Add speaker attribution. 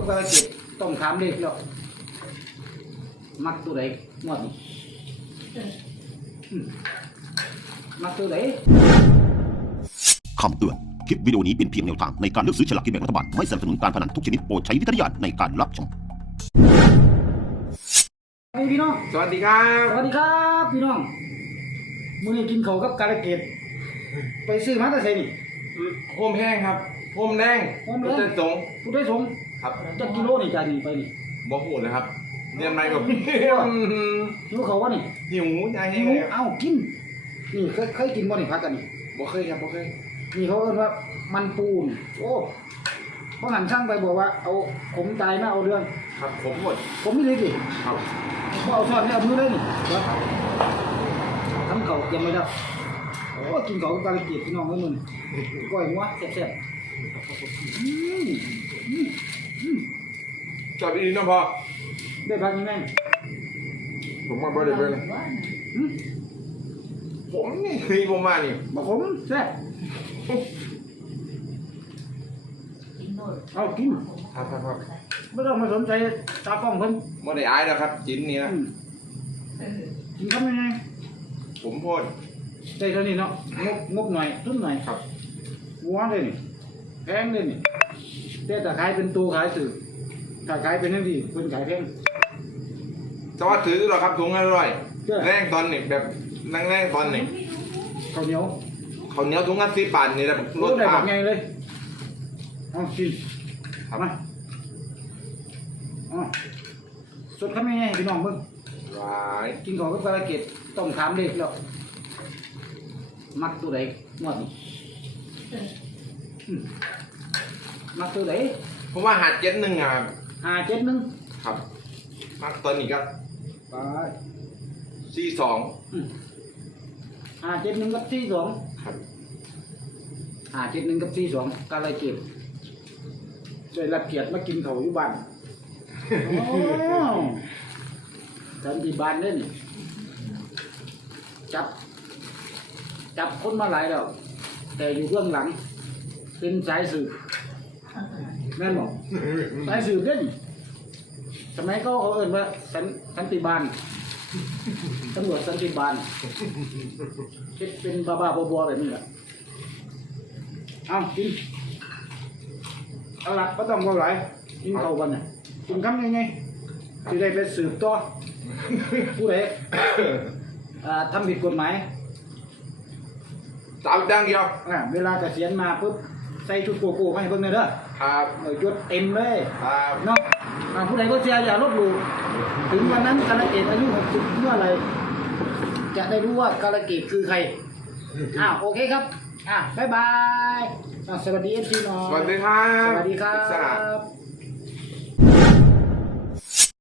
Speaker 1: กับการเก็บต้องถามเด็กแล้วมักตัวไหนงวดนี้มักตัวไหน
Speaker 2: คำเตือนคลิปวิดีโอนี้เป็นเพียงแนวทางในการเลือกซื้อฉลากกินแบ่งรัฐบาลไม่สนับสนุนการพนันทุกชนิดโปรดใช้วิจารณญาณในการรับชม
Speaker 1: พี่น้อง
Speaker 3: สวัสดีครับ
Speaker 1: สวัสดีครับพี่น้องมื้อนี้กินข้าวกับการเก็บไปซื้อมาแต่ไสนี่
Speaker 3: โฮมแห้งครับโฮมแดง
Speaker 1: โฮมแดง
Speaker 3: รถเต้นสง
Speaker 1: ผู้ได้สง
Speaker 3: ครับ
Speaker 1: จักกิโลนี่จากนี่ไปนี่
Speaker 3: บอกหูนะครับเรียนไม่กับ
Speaker 1: หิวเขาวะนี่
Speaker 3: หิวใจแห้
Speaker 1: หิ
Speaker 3: ง
Speaker 1: ว
Speaker 3: เลยครับ
Speaker 1: เอ้ากินนี่เคยกินบ่นี่พักกันนี่
Speaker 3: บ่เคยครับบ่เคย
Speaker 1: นี่เขาเรียกว่ามันปูนโอ้เพราะหันช่างไปบอกว่าเอาผมตายมาเอาเรื่อง
Speaker 3: ครับผมหมด
Speaker 1: ผมไม่เลยดิ
Speaker 3: ครับ
Speaker 1: พอเอาช้อนเนี่ยเอามือเลยนี่ครับทำเขายังไม่ได้โอ้กินเขากับการเกียดพี่น้องให้มึงก้อยหัวแซ่บๆ
Speaker 3: จอดดีๆนะพอ
Speaker 1: ได้พักยังไง
Speaker 3: ผมมาบ่ได้เป็นผมนี่คือผมมานี่
Speaker 1: บอกผมแซ่บเอากิน
Speaker 3: ครับครับครับ
Speaker 1: ไม่ต้องมาสนใจตากล้องเพิ่น
Speaker 3: บ่ได้อายแล้วครับจิ้นนี่นะ
Speaker 1: กินคำยังไง
Speaker 3: ผมโพด
Speaker 1: ได้เท่านี้เนาะงบหน่อยทุนหน่อย
Speaker 3: ครับ
Speaker 1: หัวเลยนี่แพงเลยนี่แต่ถ้าขายเป็นตัวขายสื่อถ้าขายเป็นนั่นดีเป็นขายแพง
Speaker 3: สวัสดีหรอครับถุงอร่อย
Speaker 1: เจ้า
Speaker 3: แรงตอนนี่แบบนั่งแรงตอนนี่
Speaker 1: ข้าวเหนียว
Speaker 3: ข้าวเหนียวถุงละ10 บาทนี่แหละร
Speaker 1: ร
Speaker 3: ส
Speaker 1: สได้
Speaker 3: ชา
Speaker 1: แบบ
Speaker 3: ติ
Speaker 1: ไงเลยเอากิน
Speaker 3: ครับ
Speaker 1: มาสดคำยังไงพี่น้องมึง
Speaker 3: หวาย
Speaker 1: กินของกับการเก็บต้องถามเด็กแล้วมักตัวไหนงวดนี้มักตัวไหน
Speaker 3: ผมว่าหาด71อ่ะ
Speaker 1: 571
Speaker 3: ครับมักตอนนี้ก็
Speaker 1: ไป
Speaker 3: 42
Speaker 1: 571กับ42
Speaker 3: ครับ
Speaker 1: 571กับ42การเก็บได้รับเกียรติมากินเขาวอยู่บ้านโอ้ทันทีบ้านเล่นจับคนมาหลายแล้วแต่อยู่เบื้องหลังเป็นสายสืบแม่นบอกสายสืบเล่นสมัยเขาเอ่นว่าสันติบาลตำรวจสันติบาลคิดเป็นบ้าๆบัวๆแบบนี้แหละเอากินเอาละก็ต้องว่าหลายกินเข้ากันน่ะกินคำยังไงจะได้ไปสืบต่อผู้ใดทำผิดกฎหมาย
Speaker 3: ตามดังเดียว
Speaker 1: เวลาเกษียณมาปุ๊บใส่ชุดโกโก้มาให้เบิ่งเลยเด้อ
Speaker 3: ครับ
Speaker 1: ยศเต็มเลย
Speaker 3: ครับ
Speaker 1: เนาะผู้ใดก็เชียร์อย่าลบหลู่ถึงวันนั้นกาลเกตอายุ60เมื่อไหรจะได้รู้ว่ากาลเกตคือใครโอเคครับบ๊ายบายสวัสดีเอฟซีน้อง
Speaker 3: สวัสดีครับ
Speaker 1: สวัสดีครั
Speaker 3: อิสระ
Speaker 1: บ